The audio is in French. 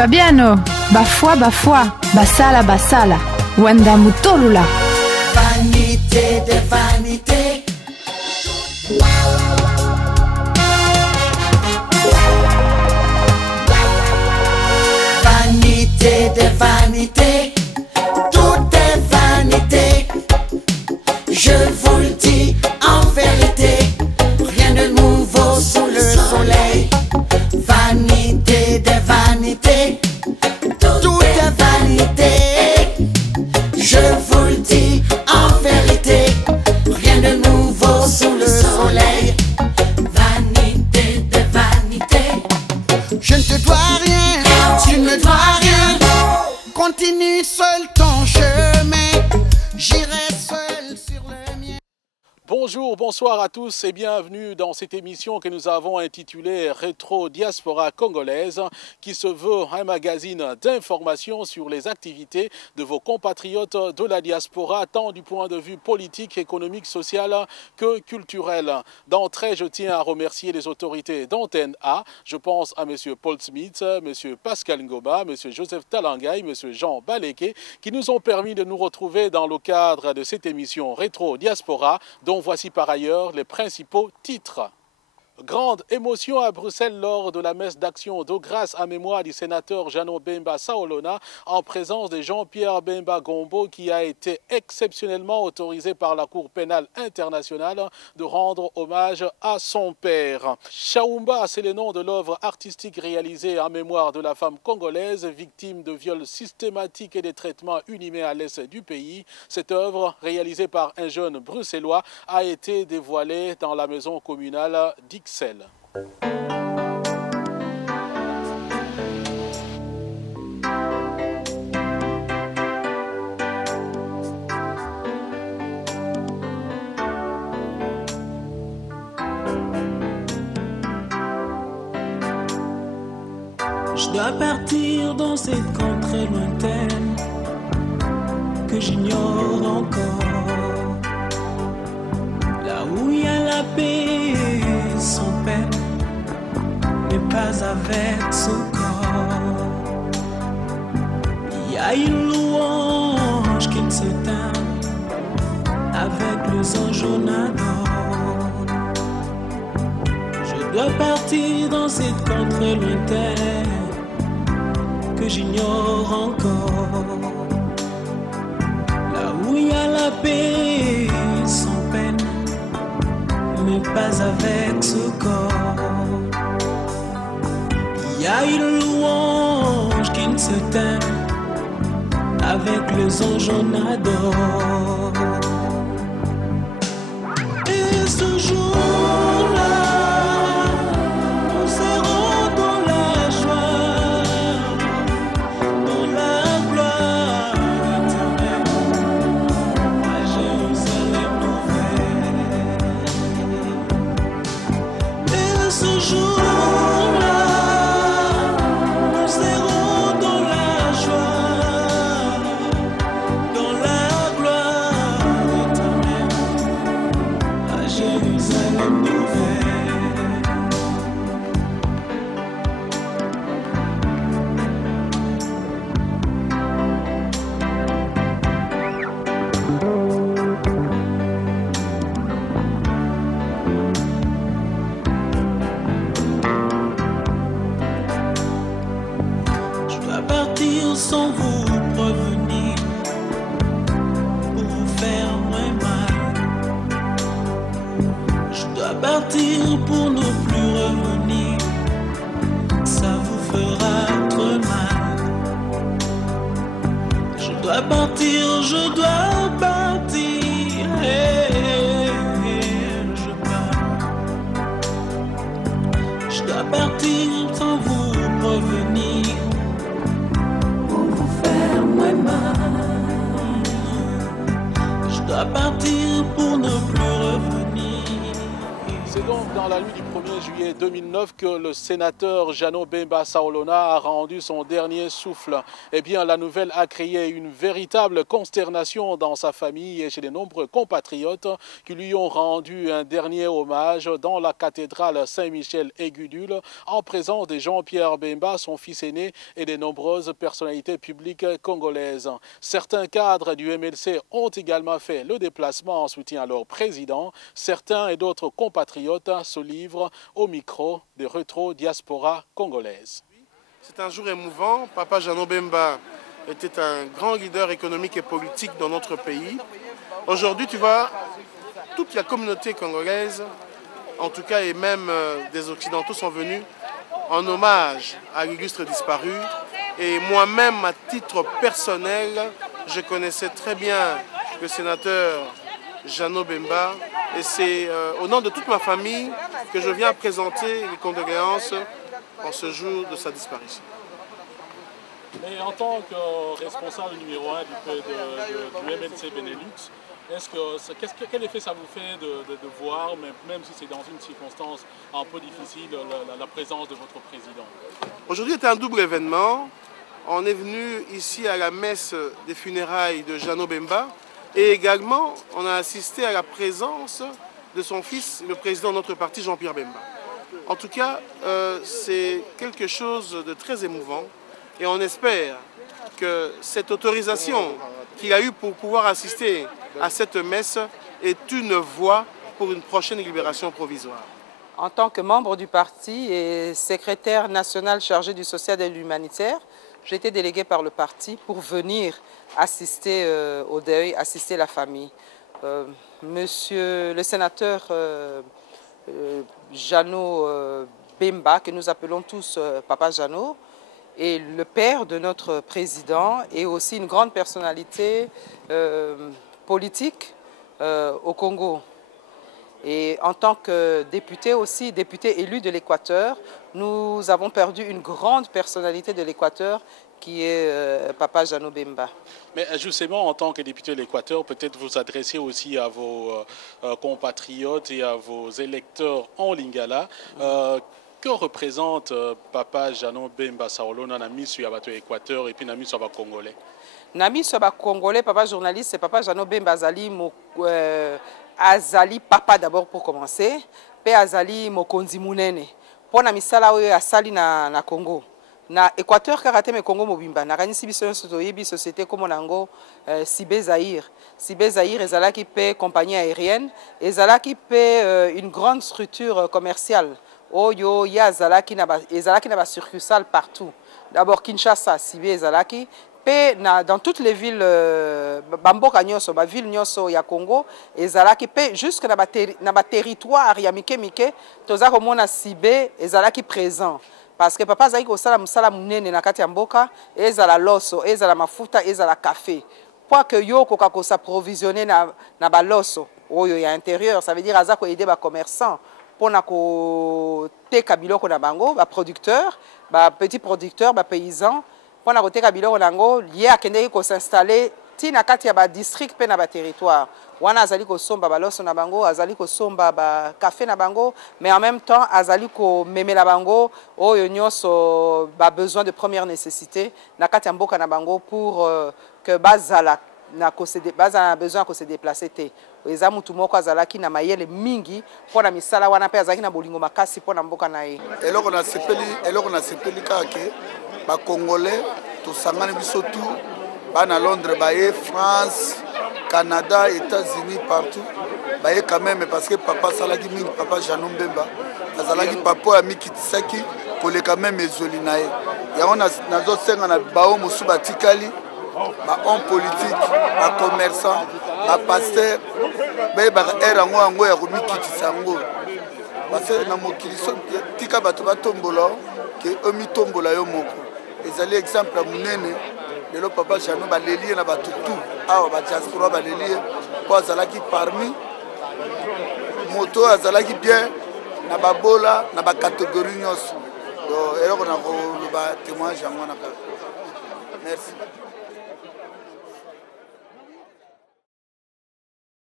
Fabiano, bafwa bafwa, basala basala, wanda mutolula. Vanité de vanité. Vanité de vanité. Tout est vanité. Je vous le dis en vérité. Rien de nouveau sous le soleil. Vanité de vanité. Tout est vanité. Je vous le dis en vérité. Rien de nouveau sous le soleil. Vanité de vanité. Je ne te dois rien, tu ne me dois rien. Continue seul ton chemin. J'irai seul sur le mien. Bonjour, bonsoir à tous et bienvenue dans cette émission que nous avons intitulée Rétro Diaspora Congolaise, qui se veut un magazine d'information sur les activités de vos compatriotes de la diaspora, tant du point de vue politique, économique, social que culturel. D'entrée, je tiens à remercier les autorités d'Antenne A. Je pense à M. Paul Smith, M. Pascal Ngoba, M. Joseph Talangay, M. Jean Baleke, qui nous ont permis de nous retrouver dans le cadre de cette émission Rétro Diaspora, dont voici par ailleurs les principaux titres. Grande émotion à Bruxelles lors de la messe d'action de grâce à mémoire du sénateur Jeannot Bemba Saolona en présence de Jean-Pierre Bemba Gombo qui a été exceptionnellement autorisé par la Cour pénale internationale de rendre hommage à son père. Chaoumba, c'est le nom de l'œuvre artistique réalisée en mémoire de la femme congolaise victime de viols systématiques et de traitements inhumains à l'est du pays. Cette œuvre, réalisée par un jeune bruxellois, a été dévoilée dans la maison communale d'Ixelles. Je dois partir dans cette contrée lointaine que j'ignore encore, là où il y a la paix sans peine, mais pas avec ce corps. Il y a une louange qui ne s'éteint avec les anges en adore. Je dois partir dans cette contrée lointaine que j'ignore encore, là où il y a la paix sans peine, mais pas avec ce corps. Il y a une louange qui ne s'éteint avec les anges en adore. Et ce jour-là, nous serons dans la joie, dans la gloire éternelle, à Jérusalem nouvelle. Et ce jour-là, nous serons dans la joie, dans la gloire éternelle, à Jérusalem nouvelle. Je dois partir sans vous prévenir, pour vous faire moins mal. Je dois partir pour ne plus revenir, ça vous fera trop mal. Je dois partir, je dois partir, je pars. Je dois partir sans vous prévenir, pour vous faire moins mal. Je dois partir pour ne plus revenir. C'est donc dans la nuit du 1er juillet 2009 que le sénateur Jano Bemba Saolona a rendu son dernier souffle. Eh bien, la nouvelle a créé une véritable consternation dans sa famille et chez de nombreux compatriotes qui lui ont rendu un dernier hommage dans la cathédrale Saint-Michel-Aigudule en présence de Jean-Pierre Bemba, son fils aîné, et de nombreuses personnalités publiques congolaises. Certains cadres du MLC ont également fait le déplacement en soutien à leur président. Certains et d'autres compatriotes se livrent au micro de Retro Diaspora congolaise. C'est un jour émouvant. Papa Jano Bemba était un grand leader économique et politique dans notre pays. Aujourd'hui, tu vois, toute la communauté congolaise, en tout cas et même des Occidentaux, sont venus en hommage à l'illustre disparu. Et moi-même, à titre personnel, je connaissais très bien le sénateur Jano Bemba. Et c'est au nom de toute ma famille que je viens présenter les condoléances en ce jour de sa disparition. Mais en tant que responsable numéro 1 du MLC Benelux, quel effet ça vous fait de voir, même si c'est dans une circonstance un peu difficile, la présence de votre président? Aujourd'hui est un double événement. On est venu ici à la messe des funérailles de Jano Bemba et également on a assisté à la présence de son fils, le président de notre parti, Jean-Pierre Bemba. En tout cas, c'est quelque chose de très émouvant et on espère que cette autorisation qu'il a eue pour pouvoir assister à cette messe est une voie pour une prochaine libération provisoire. En tant que membre du parti et secrétaire national chargé du social et de l'humanitaire, j'ai été délégué par le parti pour venir assister au deuil, assister la famille. Monsieur le sénateur Jano Bemba, que nous appelons tous Papa Jano, est le père de notre président et aussi une grande personnalité politique au Congo. Et en tant que député aussi, député élu de l'Équateur, nous avons perdu une grande personnalité de l'Équateur qui est Papa Jano Bemba. Mais justement, en tant que député de l'Équateur, peut-être vous adresser aussi à vos compatriotes et à vos électeurs en Lingala. Que représente Papa Jano Bemba Saolona na misu ya bato Équateur et puis na misu ya Congolais? Na misu ya Congolais, Papa journaliste, c'est Papa Jano Bemba azali papa d'abord pour commencer, pe azali mokonzi munene. Pour na misala oyo asali na Congo. Na Équateur karaté me Congo mobimba. Na kanisi biso nyonso toyebi société comme nango Sibé Zaïre. Sibé Zaïre ezalaki pe compagnie aérienne, ezalaki pe une grande structure commerciale. Oyo ya ezalaki na ba succursale partout. D'abord Kinshasa, Sibé ezalaki. Dans toutes les villes, Bamboka nyonso, ba ville nyonso ya Congo, ezalaki pe jusque na ba territoire ya mike toza komona Sibé ezalaki présent parce que papa azali kosala musala munene na kati ya mboka, ezala loso, ezala mafuta, ezala café. Pour que yo koka ko s'approvisionner na ba loso oyo ya intérieur, ça veut dire aza ko aider ba commerçants pour na ko teka biloko na bango, ba producteurs, ba petits producteurs, ba paysans. Pour na koteka biloko nango lié akendeki ko s'installer tina kati ya ba district pe na ba territoire wana azali ko somba baloso na bango, azali ko somba ba café na bango, mais en même temps azali ko memela bango oyo nyonso ba besoin de première nécessité na kati ya mboka na bango pour que bazala na besoin ko se déplacer te. Eza mutu moko azalaki na mayele mingi pona misala wana pe azalaki na bolingo makasi pona mboka na ye. Eloko na sepeli kake ba Congolais to sangana biso tout bana Londres baye France Canada États-Unis partout baye quand même parce que papa salaki mingi papa Jano Bemba azalaki papa ya mikitisaki koleka même ezoli na ye yango nazo senga na bao musu batikali ba homme politique ba commerçant ba pasteur baye ba era ngo ya komikitisa ngo parce que na mokiliso tika bato batombola ke omi tombola yo moko ezali exemple ya munene lelo papa Jano balelie na batutu awa ba diaspora balelie po azalaki parmi moto azalaki bien na babola na ba catégorie nyonso eloko na ko ba témoignage yango na kaka. Merci.